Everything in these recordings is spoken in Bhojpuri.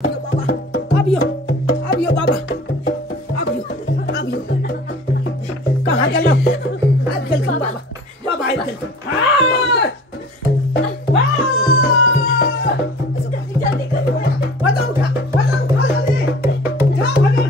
अबियो बाबा, अबियो कहाँ गेलो? आबि गेलखिन बाबा, बाबा आबि गेलखिन। जल्दी करो, बताओ उठा जल्दी, उठा भजन।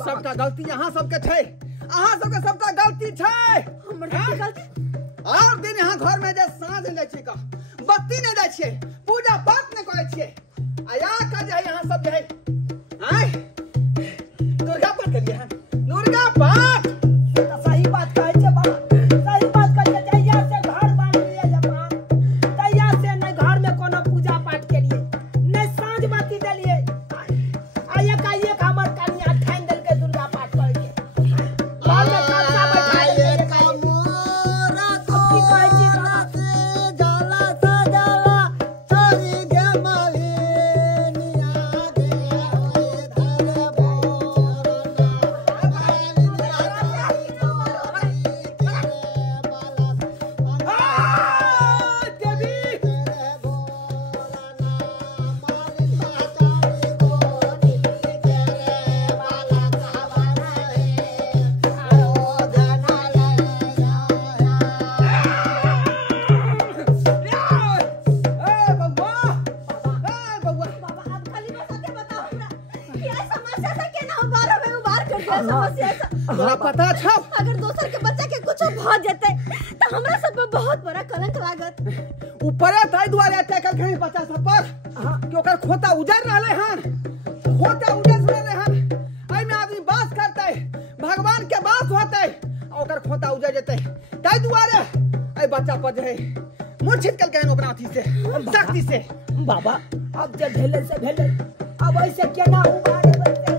सबका गलती यहाँ सबके छै, अहाँ सबके सबका गलती छै। और दिन यहाँ घर में जे साँझ नहीं छै का, बत्ती नहीं दै छियै, पूजा पाठ नहीं करे छियै, आया का जे यहाँ सब जे आय दुर्गा पाठ करिए हैं, दुर्गा पाठ। सही बात कहै छै बाबा, सही बात कहै छै। जहिया से घर बन लिए जमा, तहिया से नहीं घर में कोनो पूजा पाठ केलिए, नहीं साँझ बाती देलिए। आये का ये हमर कन्या ठान देल के दुर्गा पाठ कर के घर में कलसा बैठा ले के मोरा तो जाला सजाला चोरी गे मालिनिया गे धरे तोरा पता छ अगर दोसर के बच्चा के कुछ भ जेते त हमरा सब पे बहुत बड़ा कलंक लागत। ऊपरे ताई दुआरे अटैक कर के बच्चा सब पर कि ओकर खोता उजड़ रहले हन, खोता उजड़ रहले हन। एहि में आदमी बास करते, भगवान के बास होते, ओकर खोता उजड़ जेते। ताई दुआरे ए बच्चा पर जे मूर्छित कल के ओकरा अथी से शक्ति से। बाबा अब जे भेले से भेले, अब ऐसे केना उबारे बच्चे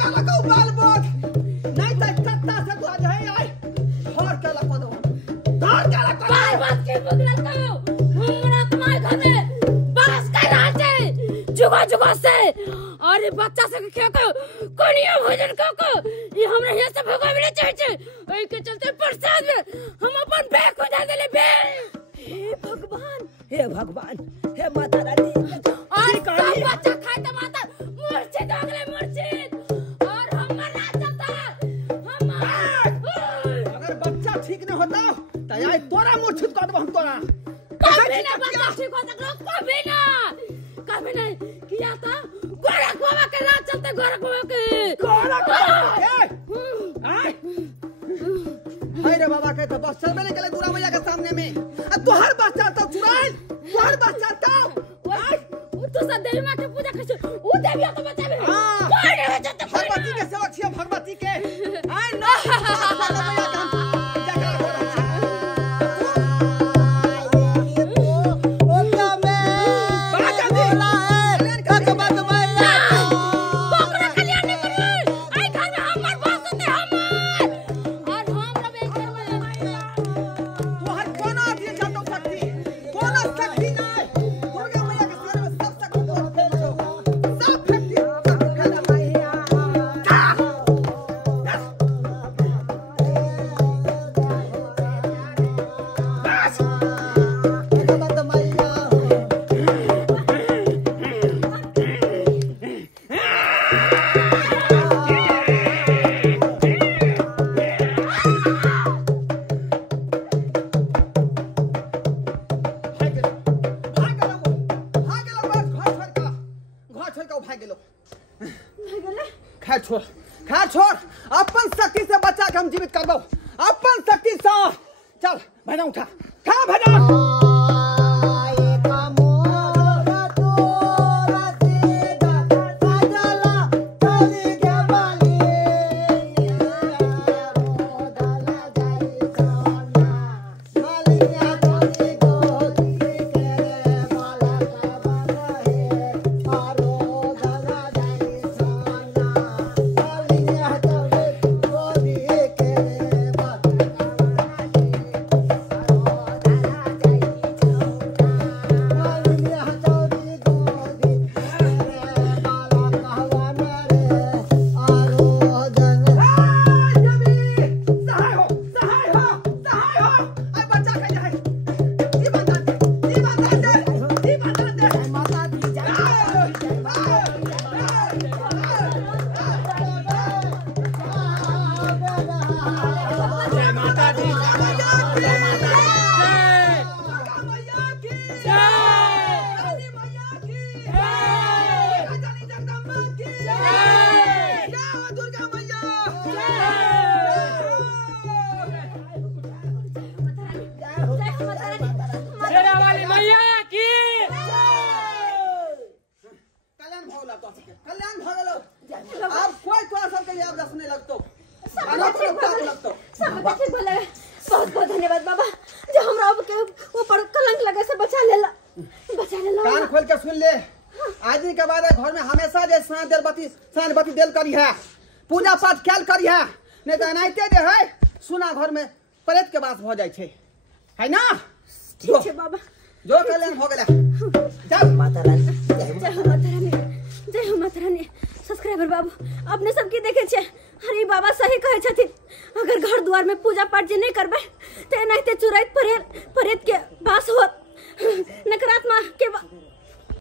का लगा बाल बोध नहीं तो कत्ता से तो है आई और के लगा दो और के लगा बार बात के बगल को हमरा तुम्हारे घर में बास कर रहा है जुगा जुगा से अरे बच्चा से के को कोनिया भोजन को ये हमरा यहां से भगा मिले चाहिए ओई के चलते प्रसाद में हम अपन बैग खुदा देले बे हे भगवान हे माता रानी और सब बच्चा खाए त माता मूर्छित हो गए मूर्छित और हमर राज चलता हम अगर बच्चा ठीक न होता तो आई तोरा मूर्छित कर दब हम तोरा कभी ना बच्चा ठीक हो सकलो कभी नहीं किया था गोरख बाबा के राज चलते गोरख बाबा के हाय रे बाबा के तो बस चलबे नहीं केले दूरा मैया के सामने में अब तो हर बात चाहता चुराइल तू हर बात चाहता तू सब देवी मां के पूजा कर ओ देवी तो बचावे कौन है जो तो भगवती के सेवक छिए भगवती के आई ना मैया के हम जगह हो छोड़ अपन शक्ति से बच्चा के हम जीवित करबो अपन शक्ति से चल भैया उठा खा भैया बहुत बहुत धन्यवाद बाबा जो हमरा ऊपर कलंक लगे से बचा लेला कान खोल के सुन ले आज दिन के बाद घर में हमेशा जे सांझ बत्ती देल करी है पूजा पाठ कैल करी है नहीं तो एनाइते जे है सुना घर में प्रेत के बात हो जाय छे है ना ठीक है बाबा जो कल्याण हो गेला चल माता रानी जय हो माता रानी सब्सक्राइबर बाबू अपने सबकी देखे छे अरे बाबा सही कहे छथिन अगर घर द्वार में पूजा पाठ जे नहीं करबे ते एनाइते चुराइत परेत के बास होत नकारात्मक के